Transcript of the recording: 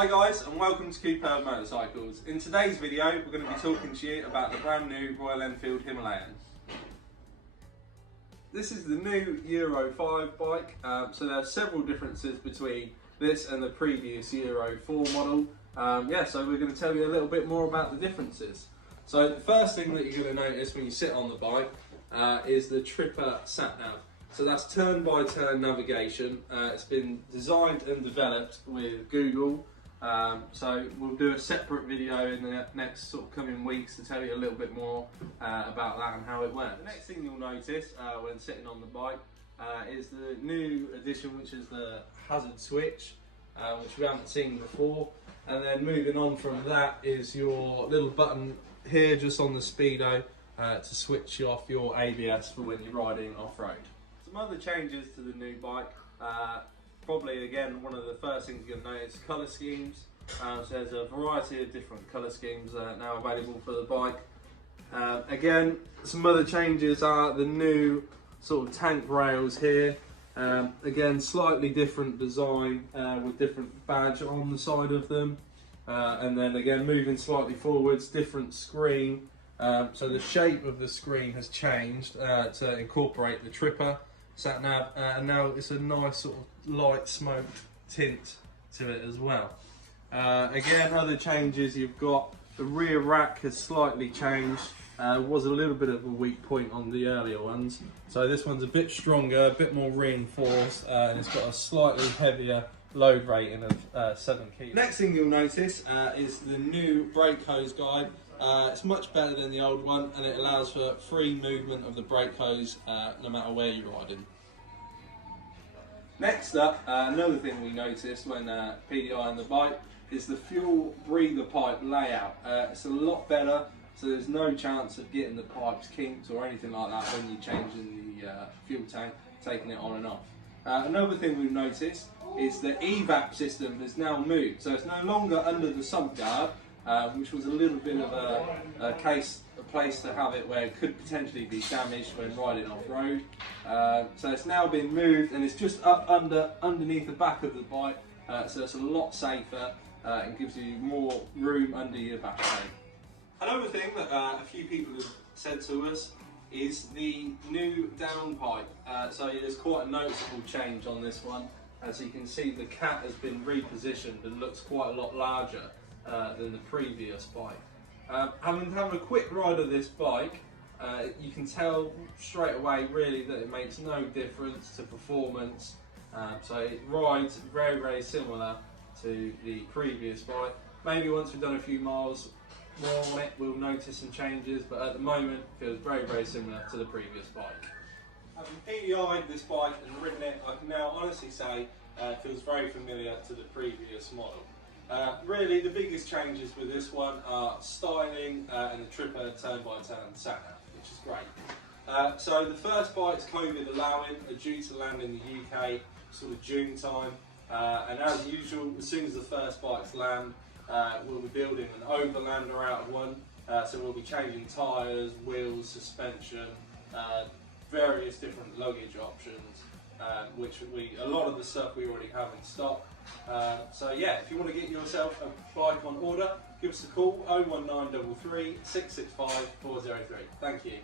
Hi guys, and welcome to Cooperb Motorcycles. In today's video we're going to be talking to you about the brand new Royal Enfield Himalayan. This is the new Euro 5 bike, so there are several differences between this and the previous Euro 4 model. So we're going to tell you a little bit more about the differences. So the first thing that you're going to notice when you sit on the bike is the Tripper sat-nav. So that's turn-by-turn navigation. It's been designed and developed with Google. So we'll do a separate video in the next sort of coming weeks to tell you a little bit more about that and how it works. The next thing you'll notice when sitting on the bike is the new addition, which is the hazard switch, which we haven't seen before. And then moving on from that is your little button here just on the speedo to switch off your ABS for when you're riding off-road. Some other changes to the new bike. Probably again one of the first things you're going to notice, colour schemes. So there's a variety of different colour schemes now available for the bike. Again, some other changes are the new sort of tank rails here. Again, slightly different design with different badge on the side of them. And then again, moving slightly forwards, different screen. So the shape of the screen has changed to incorporate the Tripper sat-nav, and now it's a nice sort of light smoked tint to it as well. Again, other changes, you've got the rear rack has slightly changed. Was a little bit of a weak point on the earlier ones, so this one's a bit stronger, a bit more reinforced, and it's got a slightly heavier load rating of 7 kilos. Next thing you'll notice is the new brake hose guide. It's much better than the old one, and it allows for free movement of the brake hose no matter where you're riding. Next up, another thing we noticed when PDI on the bike is the fuel breather pipe layout. It's a lot better, so there's no chance of getting the pipes kinked or anything like that when you're changing the fuel tank, taking it on and off. Another thing we've noticed is the EVAP system has now moved, so it's no longer under the sump guard, which was a little bit of a place to have it where it could potentially be damaged when riding off-road. So it's now been moved and it's just up underneath the back of the bike, so it's a lot safer and gives you more room under your back plate. Another thing that a few people have said to us is the new downpipe. So there's quite a noticeable change on this one. As you can see, the cat has been repositioned and looks quite a lot larger than the previous bike. Having a quick ride of this bike, you can tell straight away really that it makes no difference to performance. So it rides very, very similar to the previous bike. Maybe once we've done a few miles more on it, we'll notice some changes, but at the moment it feels very, very similar to the previous bike. Having PDI'd this bike and ridden it, I can now honestly say it feels very familiar to the previous model. Really, the biggest changes with this one are styling and the Tripper turn-by-turn sat-nav, which is great. So the first bikes, COVID allowing, are due to land in the UK sort of June time, and as usual, as soon as the first bikes land, we'll be building an overlander out of one. So we'll be changing tyres, wheels, suspension, various different luggage options, which a lot of the stuff we already have in stock. So yeah, if you want to get yourself a bike on order, give us a call 01933 665 403. Thank you.